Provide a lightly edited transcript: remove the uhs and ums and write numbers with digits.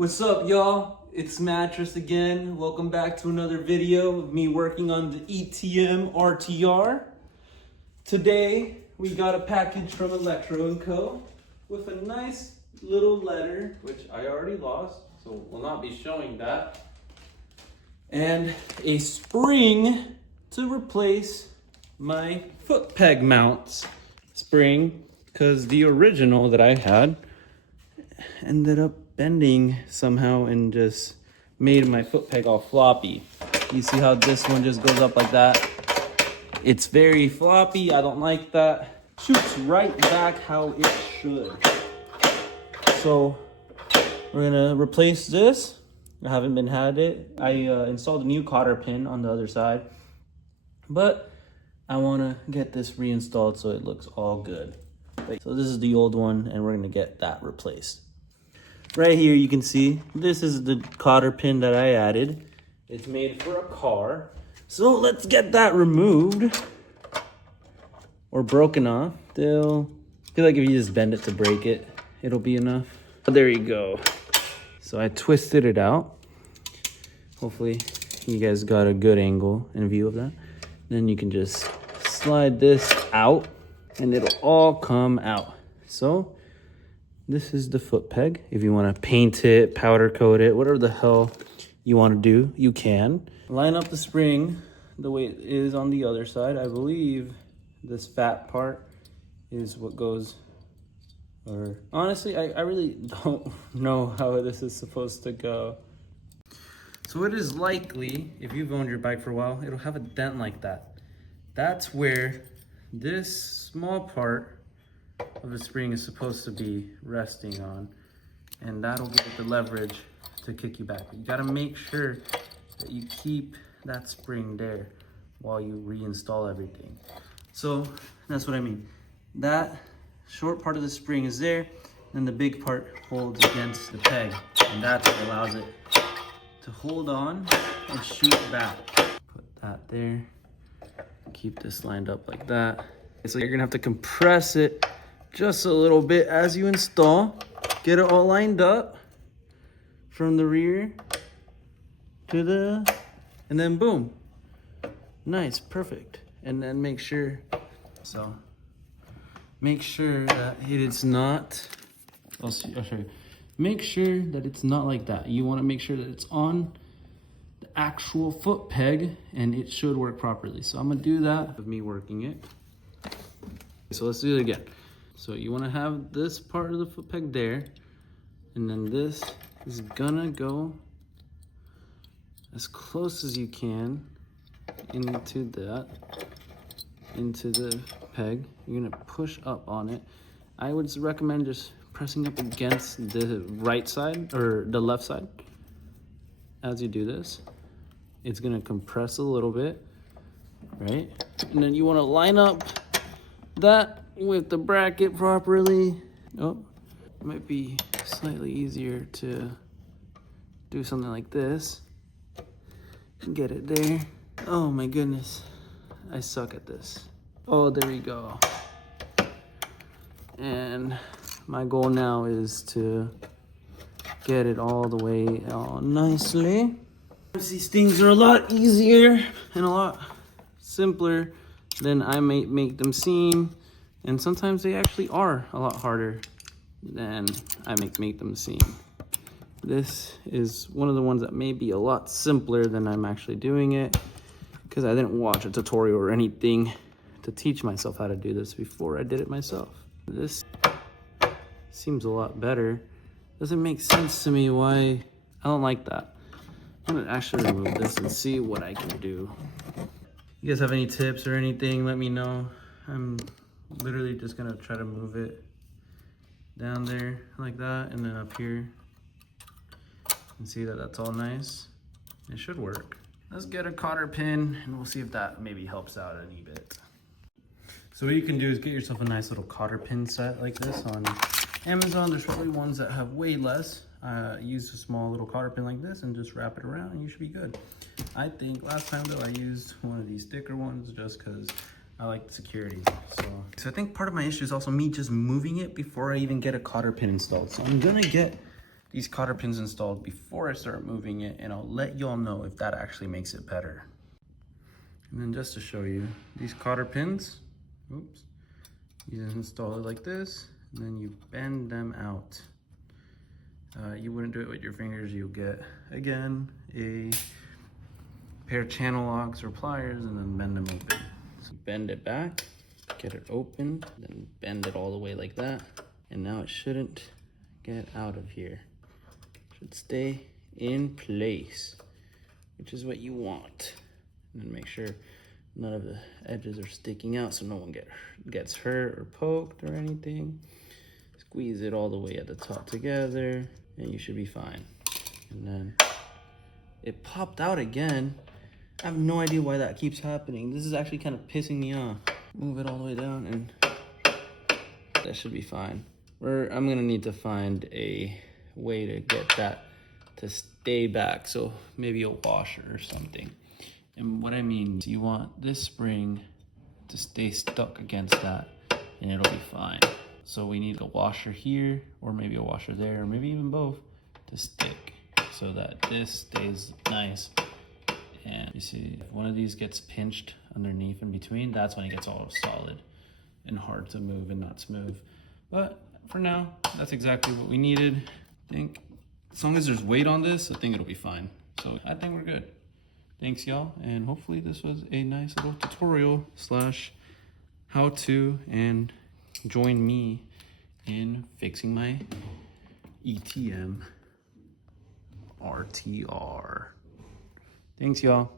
What's up, y'all? It's Mattress again. Welcome back to another video of me working on the ETM RTR. Today, we got a package from Electro & Co. with a nice little letter, which I already lost, so will not be showing that. And a spring to replace my foot peg mount spring, because the original that I had ended up bending somehow and just made my foot peg all floppy. You see how this one just goes up like that? It's very floppy. I don't like that. Shoots right back how it should. So we're gonna replace this. I haven't been had it. I installed a new cotter pin on the other side, but I wanna get this reinstalled so it looks all good. So this is the old one and we're gonna get that replaced. Right here you can see, this is the cotter pin that I added. It's made for a car. So let's get that removed or broken off. I feel like if you just bend it to break it, it'll be enough. Oh, there you go. So I twisted it out. Hopefully you guys got a good angle and view of that. Then you can just slide this out and it'll all come out. So this is the foot peg. If you want to paint it, powder coat it, whatever the hell you want to do, you can. Line up the spring the way it is on the other side. I believe this fat part is what goes, or honestly, I really don't know how this is supposed to go. So it is likely, if you've owned your bike for a while, it'll have a dent like that. That's where this small part of the spring is supposed to be resting on, and that'll give it the leverage to kick you back. You gotta make sure that you keep that spring there while you reinstall everything. So that's what I mean. That short part of the spring is there, and the big part holds against the peg, and that's what allows it to hold on and shoot back. Put that there. Keep this lined up like that. So you're gonna have to compress it just a little bit as you install. Get it all lined up from the rear to the, and then boom. Nice, perfect. And then make sure that it is not, I'll show you. Make sure that it's not like that. You wanna make sure that it's on the actual foot peg and it should work properly. So I'm gonna do that with me working it. So let's do it again. So you want to have this part of the foot peg there, and then this is gonna go as close as you can into the peg. You're gonna push up on it. I would recommend just pressing up against the right side or the left side as you do this. It's gonna compress a little bit, right? And then you want to line up that with the bracket properly. Oh, it might be slightly easier to do something like this. Get it there. Oh my goodness, I suck at this. Oh, there we go. And my goal now is to get it all the way all nicely. These things are a lot easier and a lot simpler than I may make them seem. And sometimes they actually are a lot harder than I make them seem. This is one of the ones that may be a lot simpler than I'm actually doing it, because I didn't watch a tutorial or anything to teach myself how to do this before I did it myself. This seems a lot better. Doesn't make sense to me why I don't like that. I'm gonna actually remove this and see what I can do. You guys have any tips or anything, let me know. I'm literally just gonna try to move it down there like that, and then up here, and see that that's all nice. It should work. Let's get a cotter pin and we'll see if that maybe helps out any bit. So what you can do is get yourself a nice little cotter pin set like this on Amazon. There's probably ones that have way less. Use a small little cotter pin like this and just wrap it around and you should be good. I think last time though I used one of these thicker ones just because I like the security. So I think part of my issue is also me just moving it before I even get a cotter pin installed. So I'm gonna get these cotter pins installed before I start moving it, and I'll let y'all know if that actually makes it better. And then just to show you, these cotter pins, oops, you just install it like this, and then you bend them out. You wouldn't do it with your fingers. You'll get, again, a pair of channel locks or pliers, and then bend them open. So bend it back, get it open, then bend it all the way like that. And now it shouldn't get out of here. It should stay in place, which is what you want. And then make sure none of the edges are sticking out so no one gets hurt or poked or anything. Squeeze it all the way at the top together and you should be fine. And then it popped out again. I have no idea why that keeps happening. This is actually kind of pissing me off. Move it all the way down and that should be fine. I'm gonna need to find a way to get that to stay back. So maybe a washer or something. And what I mean is you want this spring to stay stuck against that and it'll be fine. So we need a washer here or maybe a washer there or maybe even both to stick so that this stays nice. And you see, if one of these gets pinched underneath in between, that's when it gets all solid and hard to move and not smooth. But for now, that's exactly what we needed. I think as long as there's weight on this, I think it'll be fine. So I think we're good. Thanks y'all, and hopefully this was a nice little tutorial slash how to, and join me in fixing my ETM RTR. Thanks y'all.